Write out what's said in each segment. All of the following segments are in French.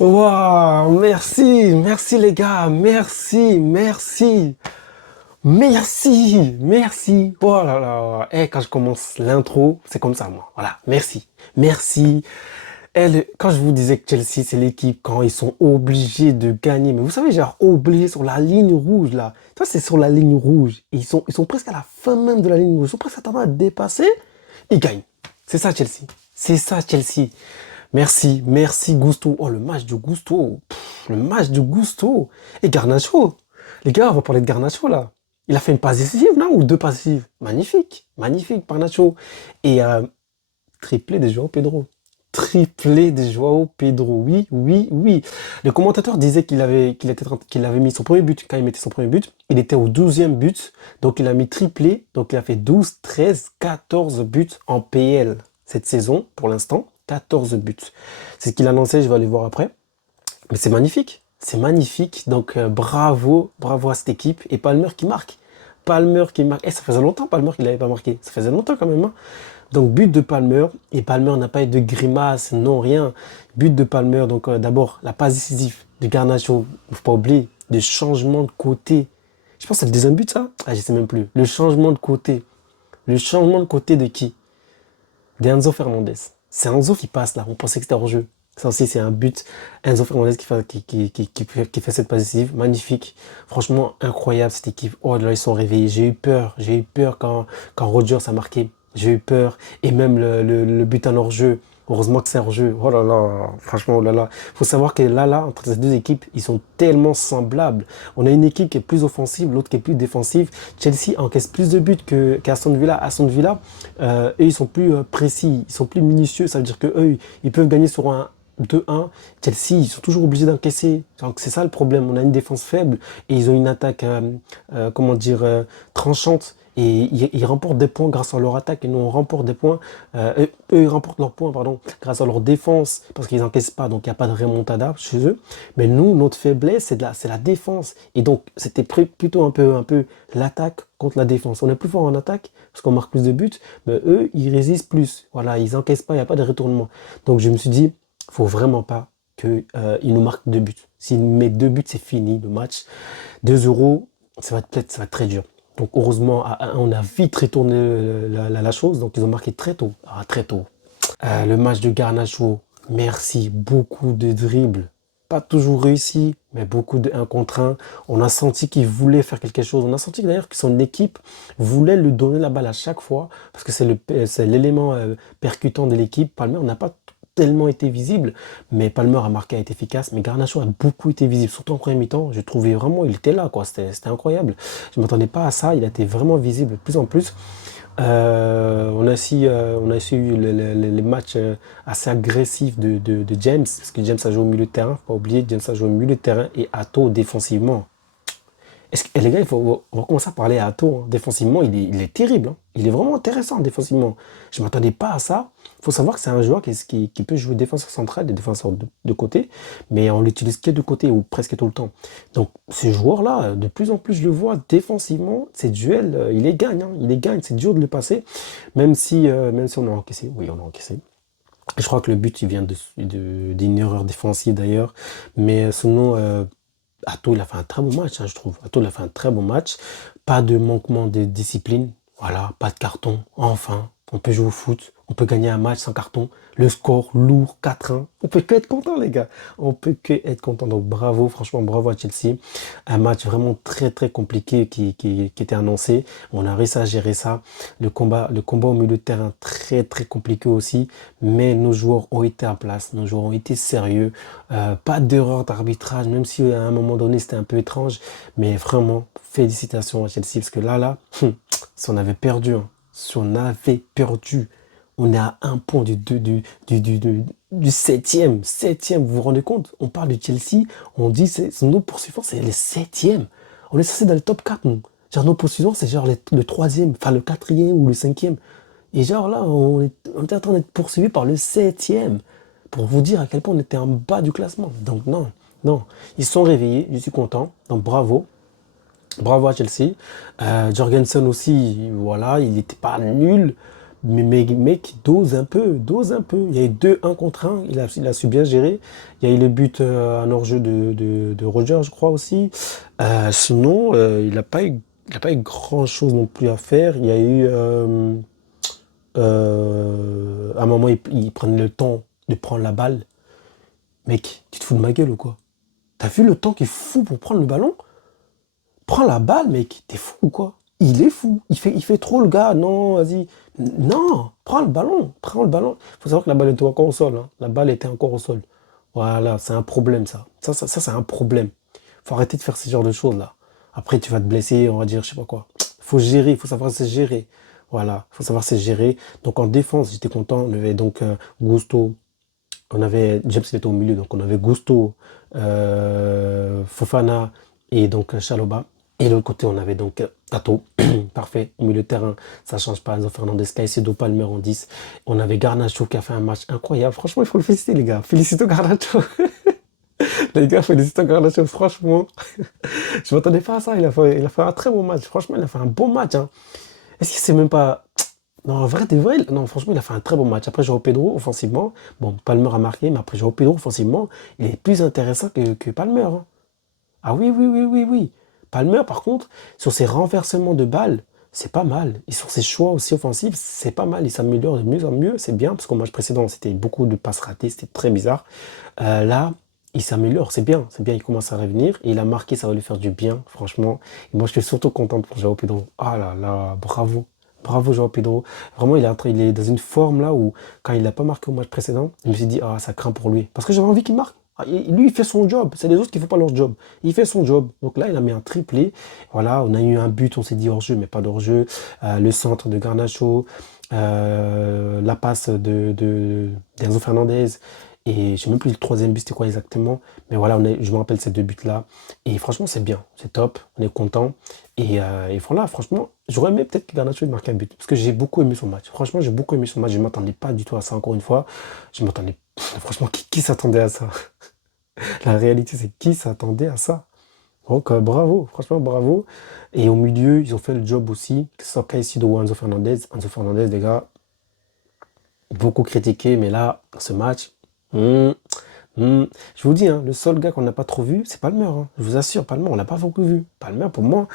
Waouh, merci les gars, merci. Oh là là, quand je commence l'intro, c'est comme ça moi. Voilà, merci. Quand je vous disais que Chelsea, c'est l'équipe quand ils sont obligés de gagner, mais vous savez, genre obligés sur la ligne rouge là. Toi, c'est sur la ligne rouge. Ils sont presque à la fin même de la ligne rouge. Ils sont presque à dépasser. Ils gagnent. C'est ça Chelsea. C'est ça Chelsea. Merci Gusto. Oh, le match de Gusto. Le match de Gusto. Et Garnacho. Les gars, on va parler de Garnacho là. Il a fait une passe décisive, non? Ou deux passes décisives. Magnifique, Garnacho. Et triplé de Joao Pedro. Triplé de Joao Pedro. Oui. Le commentateur disait qu'il avait mis son premier but. Quand il mettait son premier but, il était au 12e but. Donc il a mis triplé. Donc il a fait 12, 13, 14 buts en PL cette saison, pour l'instant. 14 buts. C'est ce qu'il a annoncé, je vais aller voir après. Mais c'est magnifique. C'est magnifique. Donc bravo à cette équipe. Et Palmer qui marque. Palmer qui marque. Ça faisait longtemps Palmer qu'il n'avait pas marqué. Ça faisait longtemps quand même, hein. Donc but de Palmer, et Palmer n'a pas eu de grimace, non rien. But de Palmer, donc d'abord la passe décisive de Garnacho, faut pas oublier, le changement de côté. Je pense que c'est le deuxième but ça. Je sais même plus. Le changement de côté. Le changement de côté de qui? D'Enzo Fernandez. C'est Enzo qui passe là, on pensait que c'était hors jeu. Ça aussi c'est un but. Enzo Fernandez qui fait cette passe décisive, magnifique. Franchement incroyable cette équipe. Oh là ils sont réveillés. J'ai eu peur quand Rodgers a marqué. J'ai eu peur. Et même le but en hors-jeu. Heureusement que c'est hors-jeu. Oh là là, franchement, oh là là. Faut savoir que là, entre ces deux équipes, ils sont tellement semblables. On a une équipe qui est plus offensive, l'autre qui est plus défensive. Chelsea encaisse plus de buts qu'Aston Villa. Aston Villa, eux, ils sont plus précis, ils sont plus minutieux. Ça veut dire que eux, ils peuvent gagner sur un 2-1. Chelsea, ils sont toujours obligés d'encaisser. Donc c'est ça le problème. On a une défense faible et ils ont une attaque, tranchante. Et ils remportent des points grâce à leur attaque et nous on remporte des points. Eux, ils remportent leurs points, pardon, grâce à leur défense parce qu'ils n'encaissent pas, donc il n'y a pas de remontada chez eux. Mais nous, notre faiblesse, c'est la défense. Et donc c'était plutôt un peu l'attaque contre la défense. On est plus fort en attaque parce qu'on marque plus de buts, mais eux, ils résistent plus. Voilà, ils n'encaissent pas, il n'y a pas de retournement. Donc je me suis dit, faut vraiment pas qu'ils nous marquent deux buts. S'ils mettent deux buts, c'est fini le match. 2 euros, ça va être très dur. Donc heureusement, on a vite retourné la chose. Donc ils ont marqué très tôt. Très tôt. Le match de Garnacho, merci. Beaucoup de dribbles. Pas toujours réussi, mais beaucoup de 1 contre 1. On a senti qu'il voulait faire quelque chose. On a senti d'ailleurs que son équipe voulait lui donner la balle à chaque fois. Parce que c'est l'élément percutant de l'équipe. Palmer n'a pas tellement été visible, mais Palmer a marqué, a été efficace, mais Garnacho a beaucoup été visible, surtout en premier mi-temps. Je trouvais vraiment, il était là, quoi. C'était incroyable. Je ne m'attendais pas à ça. Il a été vraiment visible de plus en plus. On a aussi eu les matchs assez agressifs de James, parce que James a joué au milieu de terrain, faut pas oublier, James a joué au milieu de terrain et Ato défensivement. Les gars, on va commencer à parler à Ato, hein. Défensivement, il est terrible, hein. Il est vraiment intéressant défensivement. Je ne m'attendais pas à ça. Il faut savoir que c'est un joueur qui peut jouer défenseur central et défenseur de côté, mais on l'utilise que de côté ou presque tout le temps. Donc ce joueur-là, de plus en plus je le vois défensivement, ces duels, il les gagne, hein. Il les gagne, c'est dur de le passer, même si on a encaissé. Oui, on a encaissé. Je crois que le but, il vient d'une erreur défensive d'ailleurs, mais sinon, Ato, il a fait un très bon match, hein, je trouve. Ato, il a fait un très bon match. Pas de manquement de discipline. Voilà, pas de carton. Enfin, on peut jouer au foot. On peut gagner un match sans carton. Le score lourd, 4-1. On peut que être content, les gars. On peut que être content. Donc, bravo, franchement, bravo à Chelsea. Un match vraiment très, très compliqué qui était annoncé. On a réussi à gérer ça. Le combat au milieu de terrain, très, très compliqué aussi. Mais nos joueurs ont été en place. Nos joueurs ont été sérieux. Pas d'erreur d'arbitrage, même si à un moment donné c'était un peu étrange. Mais vraiment, félicitations à Chelsea. Parce que là, si on avait perdu, hein, si on avait perdu, on est à un point du septième. Septième, vous vous rendez compte? On parle de Chelsea, on dit nos poursuivants, c'est les septièmes. On est censé dans le top 4, nous. Genre, nos poursuivants, c'est genre le troisième, enfin le quatrième ou le cinquième. Et genre là, on est en train d'être poursuivi par le septième. Pour vous dire à quel point on était en bas du classement. Donc non, non. Ils se sont réveillés, je suis content. Donc bravo. Bravo à Chelsea. Jorgensen aussi, voilà, il n'était pas nul, mais mec, dose un peu, dose un peu. Il y a eu deux un contre un, il a su bien gérer. Il y a eu le but, un hors-jeu de Roger, je crois aussi. Sinon, il a pas eu grand-chose non plus à faire. Il y a eu, à un moment, ils prennent le temps de prendre la balle. Mec, tu te fous de ma gueule ou quoi? T'as vu le temps qu'il fout pour prendre le ballon? Prends la balle, mec. T'es fou ou quoi? Il est fou. Il fait trop le gars. Non, vas-y. Non, prends le ballon. Prends le ballon. Faut savoir que la balle était encore au sol, hein. La balle était encore au sol. Voilà, c'est un problème, ça. Ça, c'est un problème. Faut arrêter de faire ce genre de choses, là. Après, tu vas te blesser, on va dire, je sais pas quoi. Faut gérer, faut savoir se gérer. Voilà, faut savoir se gérer. Donc, en défense, j'étais content. On avait donc Gusto. On avait, James il était au milieu, donc on avait Gusto, Fofana et donc Chaloba. Et de l'autre côté, on avait donc Tato, parfait, au milieu de terrain, ça change pas. Enzo Fernandez, Caicedo, Palmer en 10. On avait Garnacho qui a fait un match incroyable. Franchement, il faut le féliciter, les gars. Félicitons Garnacho. Les gars, félicitons Garnacho. Franchement, je m'attendais pas à ça. Il a fait un très bon match. Franchement, il a fait un bon match, hein. Est-ce que c'est même pas. Non, en vrai, non, franchement, il a fait un très bon match. Après, Joao Pedro, offensivement, bon, Palmer a marqué, mais après, Joao Pedro, offensivement, il est plus intéressant que Palmer, hein. Ah oui, oui, oui, oui, oui. Palmer, par contre, sur ses renversements de balles, c'est pas mal. Et sur ses choix aussi offensifs, c'est pas mal. Il s'améliore de mieux en mieux, c'est bien, parce qu'au match précédent, c'était beaucoup de passes ratées, c'était très bizarre. Là, il s'améliore, c'est bien, il commence à revenir. Et il a marqué, ça va lui faire du bien, franchement. Et moi, je suis surtout content pour Joao Pedro. Ah là là, bravo. Bravo, Joao Pedro. Vraiment, il est dans une forme là où, quand il n'a pas marqué au match précédent, je me suis dit, ah, ça craint pour lui. Parce que j'avais envie qu'il marque. Ah, lui, il fait son job. C'est les autres qui ne font pas leur job. Il fait son job. Donc là, il a mis un triplé. Voilà, on a eu un but, on s'est dit hors-jeu, mais pas d'hors-jeu. Le centre de Garnacho, la passe d'Enzo Fernandez. Et je sais même plus le troisième but, c'était quoi exactement. Mais voilà, je me rappelle ces deux buts-là. Et franchement, c'est bien. C'est top. On est content. Et voilà, franchement, j'aurais aimé peut-être que Garnacho marque un but. Parce que j'ai beaucoup aimé son match. Franchement, j'ai beaucoup aimé son match. Je ne m'attendais pas du tout à ça, encore une fois. Je m'attendais. Franchement, qui s'attendait à ça? La réalité, c'est qui s'attendait à ça? Donc, bravo, franchement, bravo. Et au milieu, ils ont fait le job aussi, que ce soit Caicedo ou Enzo Fernandez. Enzo Fernandez, les gars, beaucoup critiqué, mais là, ce match, hmm, je vous dis, hein, le seul gars qu'on n'a pas trop vu, c'est Palmer, hein. Je vous assure, Palmer, on l'a pas beaucoup vu. Palmer, pour moi,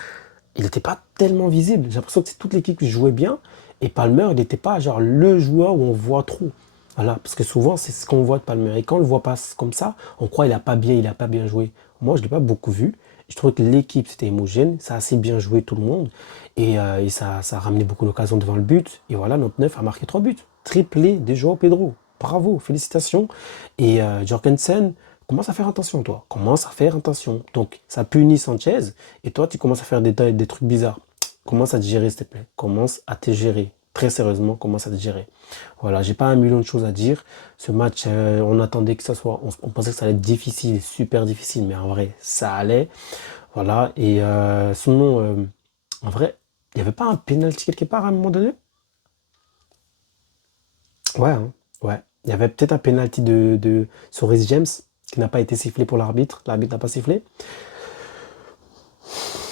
il n'était pas tellement visible. J'ai l'impression que c'est toute l'équipe qui jouait bien. Et Palmer, il n'était pas genre le joueur où on voit trop. Voilà, parce que souvent, c'est ce qu'on voit de Palmer. Et quand on le voit pas comme ça, on croit qu'il a pas bien joué. Moi, je ne l'ai pas beaucoup vu. Je trouvais que l'équipe, c'était homogène. Ça a assez bien joué tout le monde. Et ça a ramené beaucoup d'occasions devant le but. Et voilà, notre neuf a marqué 3 buts. Triplé de Joao Pedro. Bravo, félicitations. Et Jorgensen, commence à faire attention, toi. Commence à faire attention. Donc, ça punit Sanchez. Et toi, tu commences à faire des trucs bizarres. Commence à te gérer, s'il te plaît. Commence à te gérer. Très sérieusement, commence à te gérer. Voilà, j'ai pas un million de choses à dire. Ce match, on attendait que ça soit. On pensait que ça allait être difficile, super difficile, mais en vrai, ça allait. Voilà. Et sinon, en vrai, il n'y avait pas un penalty quelque part à un moment donné? Ouais, hein, ouais. Il y avait peut-être un penalty sur Reece James qui n'a pas été sifflé pour l'arbitre. L'arbitre n'a pas sifflé.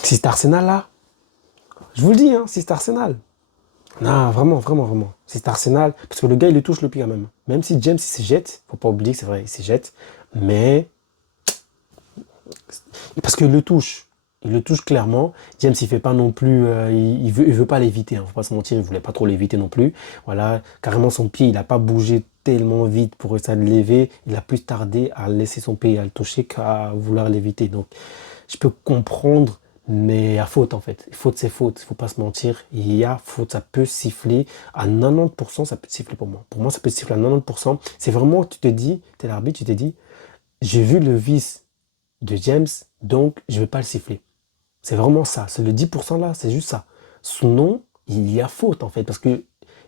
Si c'est Arsenal là, je vous le dis, hein, si c'est Arsenal. Non, vraiment, vraiment, vraiment. Si c'est Arsenal, parce que le gars il le touche le pied quand même. Même si James il se jette, faut pas oublier que c'est vrai, il se jette. Mais parce qu'il le touche. Il le touche clairement. James, il fait pas non plus. Il veut pas l'éviter. Hein, faut pas se mentir. Il voulait pas trop l'éviter non plus. Voilà. Carrément, son pied, il a pas bougé tellement vite pour essayer de le lever. Il a plus tardé à laisser son pied à le toucher qu'à vouloir l'éviter. Donc, je peux comprendre, mais à faute en fait. Faute, c'est faute. Il faut pas se mentir. Il y a faute. Ça peut siffler à 90%. Ça peut siffler pour moi. Pour moi, ça peut siffler à 90%. C'est vraiment, tu te dis, t'es l'arbitre, tu te dis, j'ai vu le vice de James, donc je ne vais pas le siffler. C'est vraiment ça. C'est le 10% là, c'est juste ça. Sinon, il y a faute en fait, parce que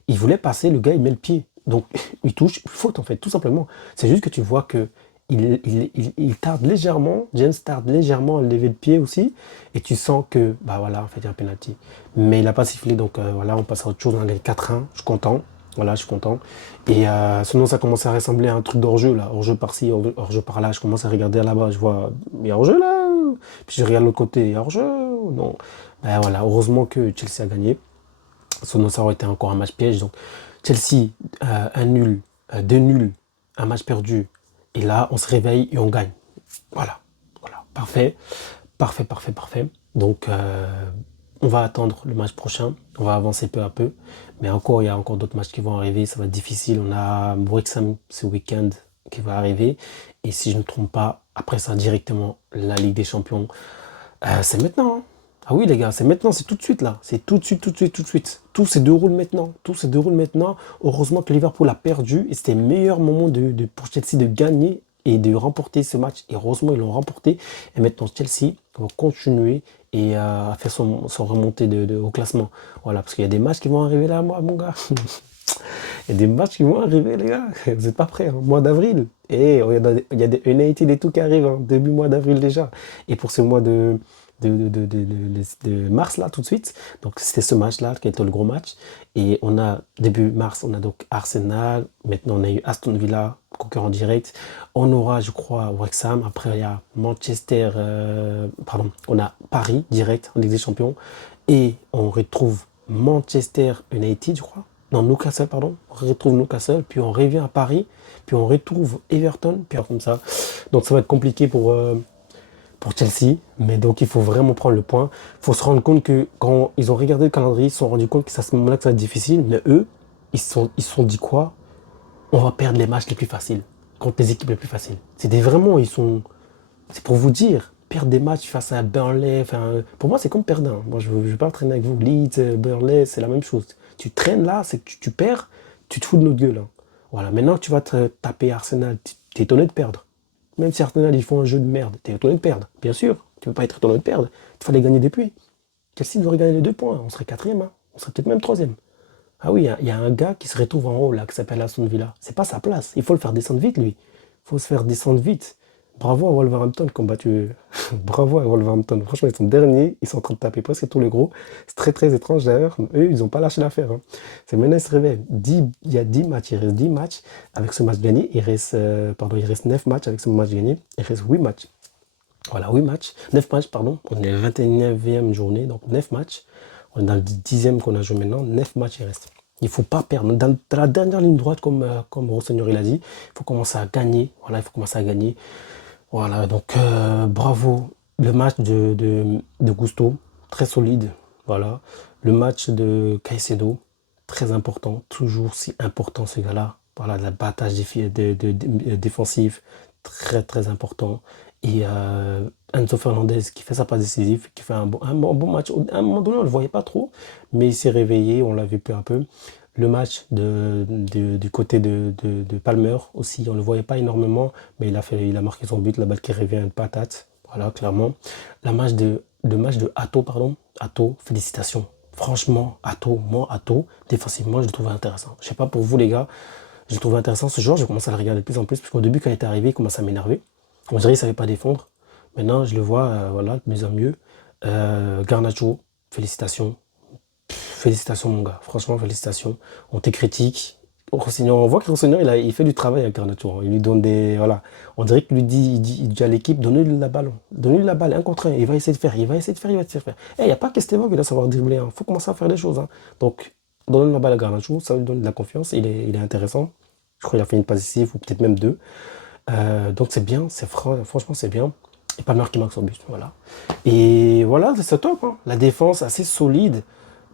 il voulait passer, le gars il met le pied. Donc il touche, faute en fait, tout simplement. C'est juste que tu vois que il tarde légèrement, James tarde légèrement à lever le pied aussi, et tu sens que, bah voilà, en fait, il y a un penalty. Mais il n'a pas sifflé, donc voilà, on passe à autre chose, on a gagné 4-1, je suis content. Voilà, je suis content. Et sinon, ça commence à ressembler à un truc d'hors-jeu, là. Hors-jeu par-ci, hors-jeu par-là. Je commence à regarder là-bas, je vois, il y a hors-jeu là. Puis je regarde l'autre côté, il y a hors-jeu. Non. Ben voilà, heureusement que Chelsea a gagné. Sinon, ça aurait été encore un match piège. Donc, Chelsea, un nul, deux nuls, un match perdu. Et là, on se réveille et on gagne. Voilà. Voilà. Parfait. Parfait, parfait, parfait. Donc, on va attendre le match prochain. On va avancer peu à peu. Mais encore, il y a encore d'autres matchs qui vont arriver. Ça va être difficile. On a Wrexham ce week-end qui va arriver. Et si je ne me trompe pas, après ça, directement, la Ligue des Champions. C'est maintenant, hein. Ah oui, les gars, c'est maintenant, c'est tout de suite là. C'est tout de suite, tout de suite, tout de suite. Tout se déroule maintenant. Tout se déroule maintenant. Heureusement que Liverpool a perdu et c'était le meilleur moment pour Chelsea de gagner et de remporter ce match. Et heureusement, ils l'ont remporté. Et maintenant, Chelsea va continuer et à faire son remontée au classement. Voilà, parce qu'il y a des matchs qui vont arriver là, moi, mon gars. Il y a des matchs qui vont arriver, les gars. Vous n'êtes pas prêts, hein. Mois d'avril. Et il y a des United et tout qui arrivent, hein, début mois d'avril déjà. Et pour ce mois de mars, là, tout de suite. Donc, c'était ce match-là qui était le gros match. Et on a, début mars, on a donc Arsenal. Maintenant, on a eu Aston Villa, concurrent direct. On aura, je crois, Wrexham. Après, il y a Manchester, pardon, on a Paris, direct, en Ligue des Champions. Et on retrouve Manchester United, je crois. Non, Newcastle, pardon. On retrouve Newcastle, puis on revient à Paris, puis on retrouve Everton, puis comme ça. Donc ça va être compliqué pour Chelsea, mais donc il faut vraiment prendre le point. Il faut se rendre compte que quand ils ont regardé le calendrier, ils se sont rendus compte que c'est à ce moment-là que ça va être difficile, mais eux, ils se sont dit quoi? On va perdre les matchs les plus faciles, contre les équipes les plus faciles. C'est pour vous dire, perdre des matchs face à Burnley, enfin, pour moi c'est comme perdre, hein. Moi je ne veux pas traîner avec vous. Leeds, Burnley, c'est la même chose. Tu traînes là, c'est que tu perds, tu te fous de notre gueule, hein. Voilà, maintenant que tu vas te taper Arsenal, tu es étonné de perdre. Même si Arsenal ils font un jeu de merde, tu es étonné de perdre. Bien sûr, tu ne peux pas être étonné de perdre. Il fallait gagner des points. Chelsea devrait gagner les 2 points, on serait quatrième, hein. On serait peut-être même troisième. Ah oui, il y a un gars qui se retrouve en haut là, qui s'appelle Aston Villa. C'est pas sa place. Il faut le faire descendre vite, lui. Il faut se faire descendre vite. Bravo à Wolverhampton qui ont battu. Bravo à Wolverhampton. Franchement, ils sont derniers. Ils sont en train de taper presque tous les gros. C'est très très étrange d'ailleurs. Eux, ils n'ont pas lâché l'affaire, hein. C'est maintenant ils se réveillent. Il y a 10 matchs. Il reste 10 matchs avec ce match gagné. Il reste 9 matchs avec ce match gagné. Il reste 8 matchs. Voilà, 8 matchs. 9 matchs, pardon. On est à la 21e journée. Donc 9 matchs. On est dans le 10e qu'on a joué maintenant. 9 matchs il reste. Il ne faut pas perdre. Dans la dernière ligne droite, comme Rosseigneur il a dit, il faut commencer à gagner. Voilà, il faut commencer à gagner. Voilà, donc bravo. Le match de Gusto, très solide. Voilà. Le match de Caicedo, très important. Toujours si important ce gars-là. Voilà, la bataille défensif, très très important. Et Enzo Fernandez qui fait sa passe décisive, qui fait un bon match. À un moment donné, on ne le voyait pas trop, mais il s'est réveillé, on l'a vu peu à peu. Le match du côté de Palmer aussi, on ne le voyait pas énormément, mais il a marqué son but, la balle qui revient une patate. Voilà, clairement. Le match de Atto, pardon. Atto, félicitations. Franchement, Atto, défensivement, je le trouvais intéressant. Je sais pas pour vous, les gars, je le trouvais intéressant ce joueur, je commence à le regarder de plus en plus, parce qu'au début, quand il est arrivé, il commence à m'énerver. On dirait qu'il ne savait pas défendre. Maintenant, je le vois, voilà, de mieux en mieux. Garnacho, félicitations. Félicitations, mon gars. Franchement, félicitations. On te critique. Rossignol, on voit que Rossignol, il fait du travail avec Garnacho, hein. Il lui donne des. Voilà. On dirait qu'il lui dit, il dit à l'équipe, donnez-lui la balle. Donnez-lui la balle, un contre un. Il va essayer de faire. Il va essayer de faire. Il va essayer de faire. Il n'y a pas qu'Esteban qui doit savoir dribbler, hein. Il faut commencer à faire des choses, hein. Donc, donnez la balle à Garnacho. Ça lui donne de la confiance. Il est intéressant. Je crois qu'il a fait une passe décisive ou peut-être même deux. Donc, c'est bien. Franchement, c'est bien. Et Palmer qui marque son but. Voilà. Et voilà, c'est top, hein. La défense assez solide.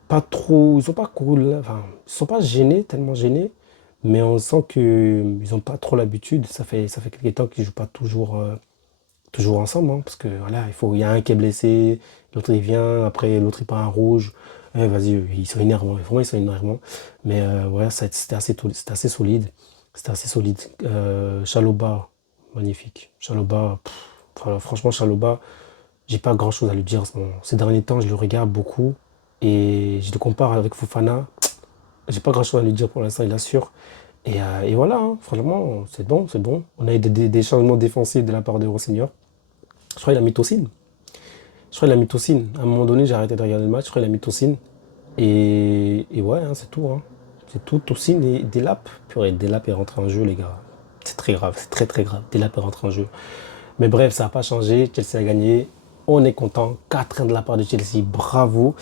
Pas trop, ils sont pas cool, enfin, ils sont pas gênés, tellement gênés, mais on sent qu'ils n'ont pas trop l'habitude. Ça fait quelques temps qu'ils jouent pas toujours ensemble, hein, parce que voilà, il y a un qui est blessé, l'autre il vient, après l'autre il prend un rouge. Vas-y, ils sont énervants, vraiment ils sont énervants. Mais ouais, c'était assez solide. C'était assez solide. Chalobah, magnifique. Chalobah, voilà, franchement, Chalobah, j'ai pas grand-chose à lui dire en ce moment. Ces derniers temps, je le regarde beaucoup et je le compare avec Fofana. J'ai pas grand-chose à lui dire pour l'instant, il assure. Et voilà, hein, franchement, c'est bon, c'est bon. On a eu des changements défensifs de la part de Rosseigneur. Je crois qu'il a mis Tosin. Je crois qu'il a mis Tosin. À un moment donné, j'ai arrêté de regarder le match. Je crois qu'il a mis Tosin. Et ouais, hein, c'est tout, hein. C'est tout. Tosin et Delap. Purée, Delap est rentré en jeu, les gars. C'est très grave, c'est très très grave. Delap est rentré en jeu. Mais bref, ça n'a pas changé. Chelsea a gagné. On est content. 4-1 de la part de Chelsea. Bravo.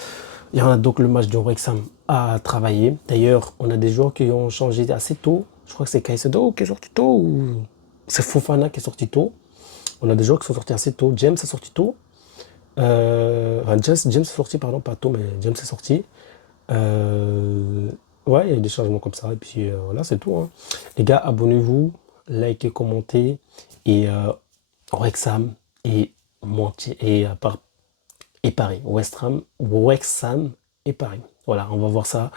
Il y en a donc le match de Wrexham à travailler. D'ailleurs, on a des joueurs qui ont changé assez tôt. Je crois que c'est Caicedo qui est sorti tôt ou c'est Fofana qui est sorti tôt. On a des joueurs qui sont sortis assez tôt. James est sorti tôt. James est sorti, pardon, pas tôt, mais James est sorti. Euh, ouais, il y a des changements comme ça. Et puis voilà, c'est tout, hein. Les gars, abonnez-vous, likez, commentez. Et Wrexham et Montier et Paris. Wrexham et Paris. Voilà, on va voir ça.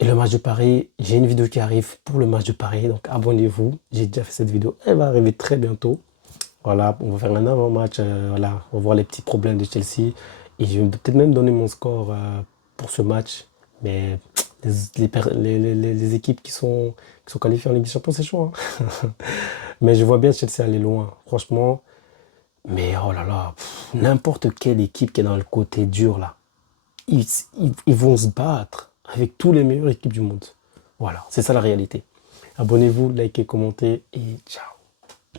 Et le match de Paris, j'ai une vidéo qui arrive pour le match de Paris, donc abonnez-vous. J'ai déjà fait cette vidéo, elle va arriver très bientôt. Voilà, on va faire un avant-match, voilà, on va voir les petits problèmes de Chelsea. Et je vais peut-être même donner mon score pour ce match. Mais les équipes qui sont qualifiées en Ligue des Champions, c'est chaud, hein. Mais je vois bien Chelsea aller loin, franchement. Mais oh là là, n'importe quelle équipe qui est dans le côté dur là, ils vont se battre avec tous les meilleures équipes du monde. Voilà, c'est ça la réalité. Abonnez-vous, likez, commentez et ciao.